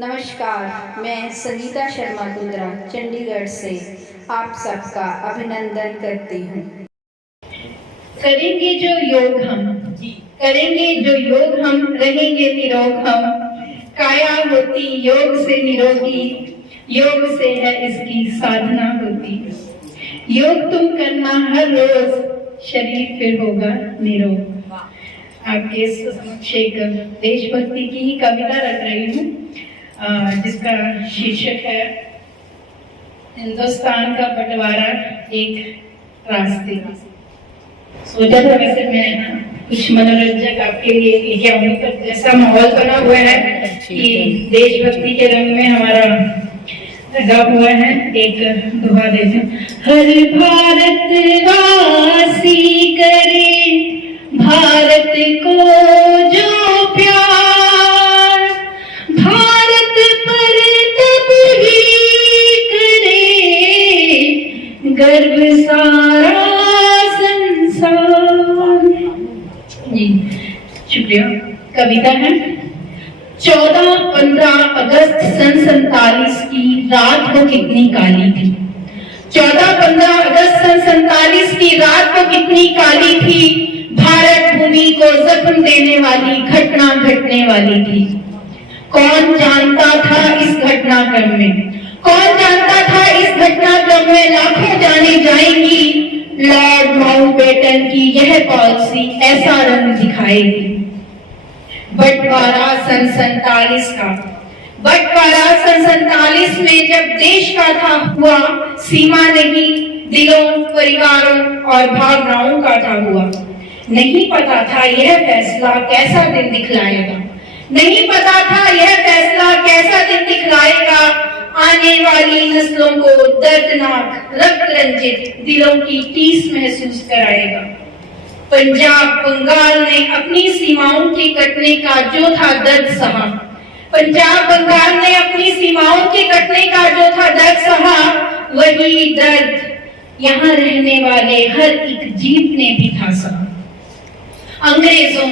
नमस्कार, मैं संगीता शर्मा कुंद्रा चंडीगढ़ से आप सबका अभिनंदन करती हूँ। करेंगे जो योग हम, करेंगे जो योग हम, रहेंगे निरोग हम। काया होती योग से निरोगी, योग से है इसकी साधना होती। योग तुम करना हर रोज, शरीर फिर होगा निरोग। आपके समक्ष एक देशभक्ति की ही कविता रख रही हूँ, जिसका शीर्षक है हिंदुस्तान का बंटवारा एक रास्ते। सोचा था वैसे मैं कुछ मनोरंजक आपके लिए लेके आऊंगी, पर जैसा माहौल बना हुआ है कि देशभक्ति के रंग में हमारा लगा हुआ है, एक दुआ देते हैं। हर भारतवासी करे भारत को जो प्यार, भारत पर तब ही करे गर्व सारा संसार। जी शुक्रिया। कविता है। 14-15 अगस्त सन 47 की रात को कितनी काली थी। 14-15 अगस्त सन 47 की रात को कितनी काली थी। भारत भूमि को जख्म देने वाली घटना घटने वाली थी। कौन जानता था इस घटनाक्रम में, कौन जानता था इस घटनाक्रम में लाखों जाने जाएंगी। लॉर्ड माउंटबेटन की यह पॉलिसी ऐसा रंग दिखाएगी। बंटवारा सन 47 का, बंटवारा सन 47 में जब देश का था हुआ, सीमा नहीं दिलों, परिवारों और भावनाओं का था हुआ। नहीं पता था यह फैसला कैसा दिन दिखलाएगा, नहीं पता था यह फैसला कैसा दिन दिखलाएगा। आने वाली नस्लों को दर्दनाक रक्त रंजित दिलों की टीस महसूस कराएगा। पंजाब बंगाल ने अपनी सीमाओं के कटने का जो था दर्द सहा, पंजाब बंगाल ने अपनी सीमाओं के कटने का जो था दर्द सहा, वही दर्द यहाँ रहने वाले हर एक जीव ने भी था सहा। अंग्रेजों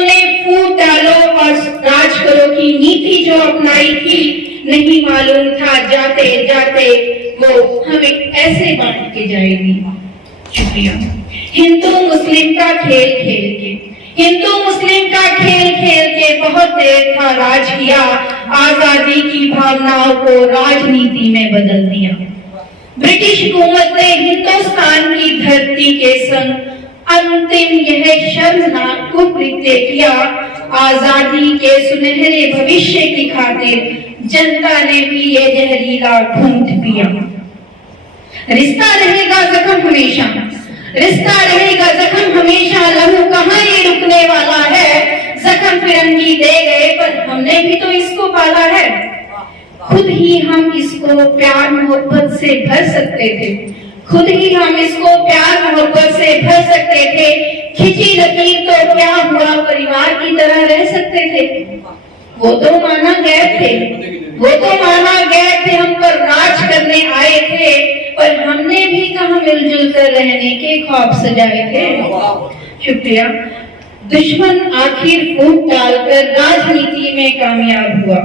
ने फूट डालो और राज करो की नीति जो अपनाई थी, नहीं मालूम था जाते जाते वो हमें ऐसे बांट के जाएगी। शुक्रिया। हिंदू मुस्लिम का खेल खेल के, हिंदू मुस्लिम का खेल खेल के बहुत देर था राज किया, आजादी की भावनाओं को राजनीति में बदल दिया। ब्रिटिश हुकूमत ने हिंदुस्तान की धरती के संग अंतिम यह शर्मनाक कुकृत्य किया। आजादी के सुनहरे भविष्य की खातिर जनता ने भी ये जहरीला घूंट पिया। रिश्ता रहेगा जख्म हमेशा, रिश्ता रहेगा जख्म हमेशा, लहू कहाँ ये रुकने वाला है। जख्म फिरंगी दे गए पर हमने भी तो इसको पाला है। खुद ही हम इसको प्यार मोहब्बत से भर सकते थे, खुद ही हम इसको प्यार मोहब्बत से भर सकते थे। खिंची लकीर तो क्या हुआ, परिवार की तरह रह सकते थे। वो तो माना गए थे, वो तो माना गए थे, हम पर राज करने आए थे, पर हमने भी कहाँ मिलजुल कर रहने के ख्वाब सजाए थे। शुक्रिया। दुश्मन आखिर फूट डालकर राजनीति में कामयाब हुआ,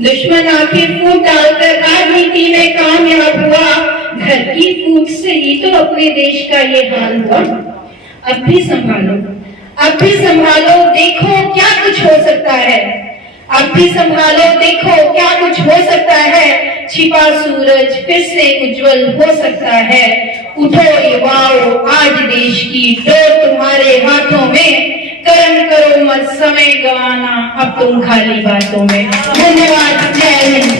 दुश्मन आखिर फूट डालकर राजनीति में कामयाब हुआ। घर की फूट से ही तो अपने देश का ये हाल हुआ। अब भी संभालो, अब भी संभालो, देखो क्या कुछ हो सकता है। अब भी संभालो, देखो क्या कुछ हो सकता है। छिपा सूरज फिर से उज्जवल हो सकता है। उठो युवाओ, आज देश की डोर तुम्हारे हाथों में। कर्म करो मत समय गवाना, अब तुम खाली बातों में। धन्यवाद। जय हिंद।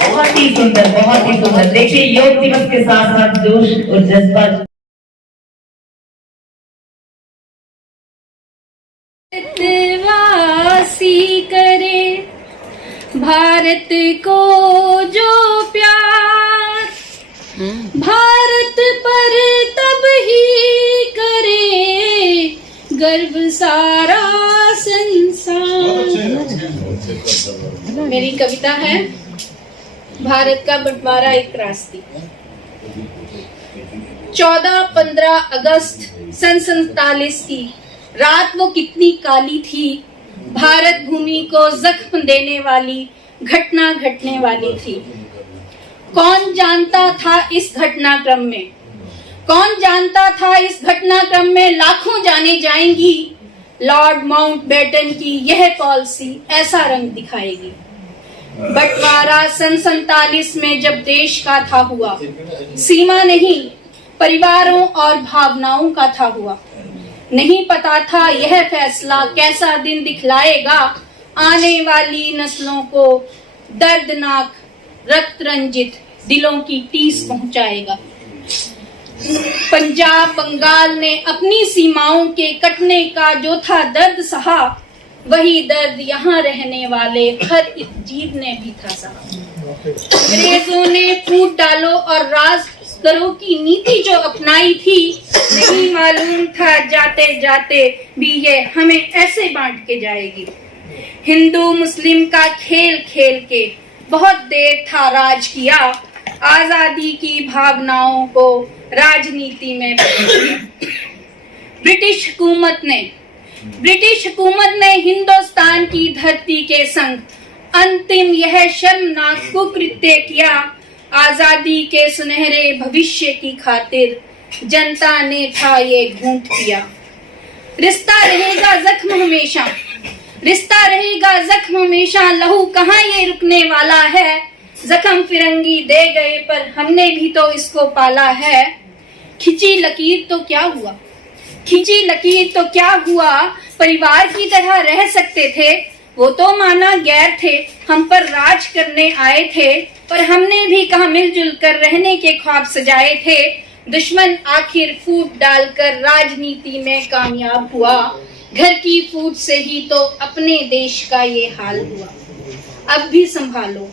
बहुत ही सुंदर, बहुत ही सुंदर। देखिए, योग दिवस के साथ साथ जोश और जज्बा। भारतवासी करे भारत को जो प्यार, भारत पर तब ही करे गर्व सारा संसार। मेरी कविता है भारत का बंटवारा एक रास्ते। 14-15 अगस्त सन 47 की रात वो कितनी काली थी। भारत भूमि को जख्म देने वाली घटना घटने वाली थी। कौन जानता था इस घटनाक्रम में, कौन जानता था इस घटनाक्रम में लाखों जाने जाएंगी। लॉर्ड माउंटबेटन की यह पॉलिसी ऐसा रंग दिखाएगी। बंटवारा सन 47 में जब देश का था हुआ, सीमा नहीं परिवारों और भावनाओं का था हुआ। नहीं पता था यह फैसला कैसा दिन दिखलाएगा, आने वाली नस्लों को दर्दनाक रक्त रंजित दिलों की टीस पहुंचाएगा। पंजाब बंगाल ने अपनी सीमाओं के कटने का जो था दर्द सहा, वही दर्द यहाँ रहने वाले हर एक जीव ने भी था सहा। अंग्रेजों ने फूट डालो और राज करो की नीति जो अपनाई थी, नहीं मालूम था जाते जाते भी ये हमें ऐसे बांट के जाएगी। हिंदू मुस्लिम का खेल खेल के बहुत देर था राज किया, आजादी की भावनाओं को राजनीति में ब्रिटिश हुकूमत ने हिंदुस्तान की धरती के संग अंतिम यह शर्मनाक कुकृत्य किया। आजादी के सुनहरे भविष्य की खातिर जनता ने था ये घूंट पिया। रिश्ता रहेगा जख्म हमेशा, रिश्ता रहेगा जख्म हमेशा, लहू कहाँ ये रुकने वाला है। जख्म फिरंगी दे गए पर हमने भी तो इसको पाला है। खिंची लकीर तो क्या हुआ, खिंची लकीर तो क्या हुआ, परिवार की तरह रह सकते थे। वो तो माना गैर थे, हम पर राज करने आए थे, पर हमने भी कहा मिलजुल कर रहने के ख्वाब सजाए थे। दुश्मन आखिर फूट डालकर राजनीति में कामयाब हुआ, घर की फूट से ही तो अपने देश का ये हाल हुआ। अब भी संभालो,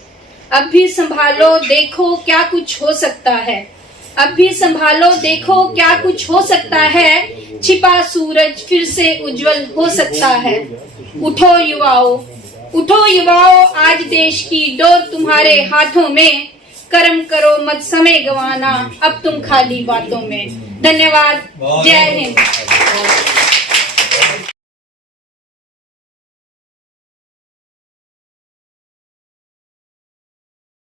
अब भी संभालो, देखो क्या कुछ हो सकता है। अब भी संभालो, देखो क्या कुछ हो सकता है। छिपा सूरज फिर से उज्जवल हो सकता है। उठो युवाओं, उठो युवाओं, आज देश की डोर तुम्हारे हाथों में। कर्म करो मत समय गंवाना, अब तुम खाली बातों में। धन्यवाद, जय हिंद।